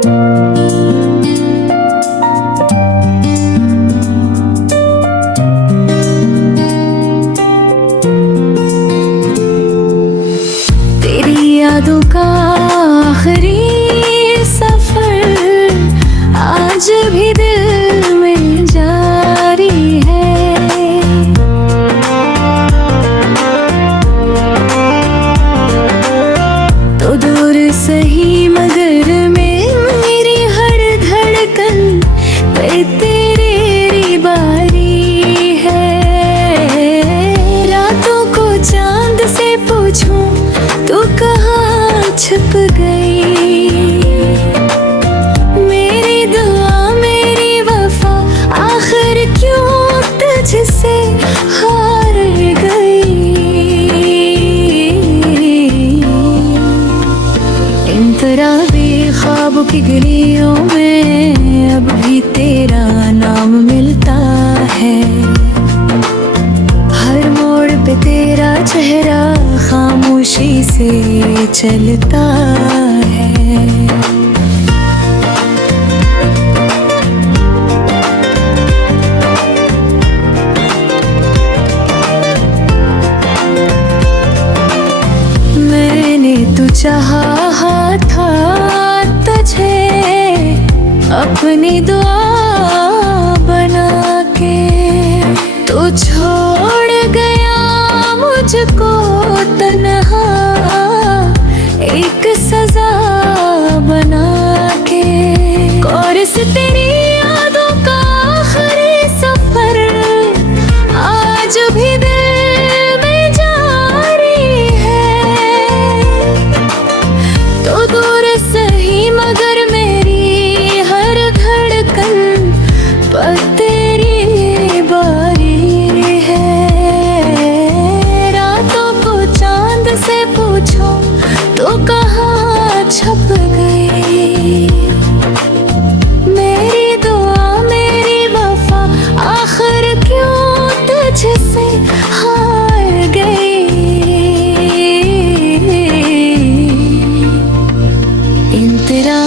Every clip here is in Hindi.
तेरी यादों का आखिरी सफर आज भी दिल में जारी है। तो दूर सही मगर मेरी हर धड़कन पे तेरी बारी है। रातों को चांद से पूछूं तू कहाँ छुप गई। मेरी दुआ मेरी वफा आखिर क्यों तुझसे हार गई। इन तराबी ख्वाबों की गलियों में अब भी तेरा नाम मिलता है। हर मोड़ पे तेरा चेहरा खामोशी से चलता है। मैंने तो चाहा था तुझे अपनी दुआ बना के, तू छोड़ गया मुझको तन्हा एक सजा बना के। कोरस तेरी यादों का आखिरी सफर आज भी दिल में जारी है। तो दूर सही मगर मेरी हर धड़कन पर तेरी बारी है। रातों को चांद से पूछो तो कहाँ छुप गई। मेरी दुआ मेरी वफा आखिर क्यों तुझसे हार गई। इन तेरा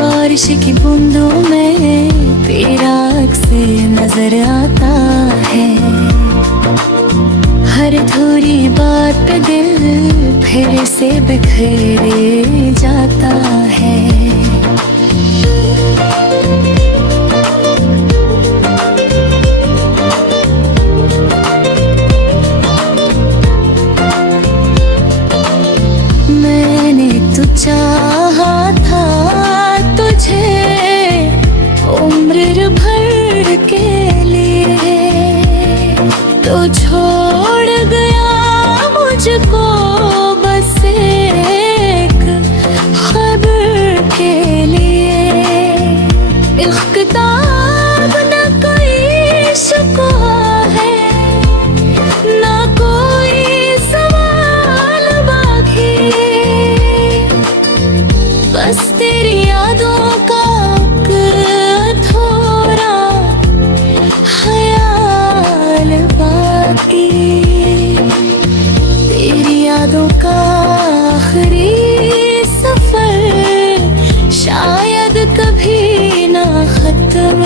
बारिश की बूंदों में तेरा अक्स नजर आता है। हर थोड़ी बात पे दिल फिर से बिखरे जाता है। मैंने तो चाहा था तुझे उम्र भर के लिए, तो छोड़ गया मुझको बस एक खबर के लिए। इश्क ताब न कोई शिकवा है ना कोई सवाल बाकी, बस तेरी यादों का थोड़ा ख्याल बाकी। तेरी यादों का आखिरी सफर शायद कभी ना खत्म।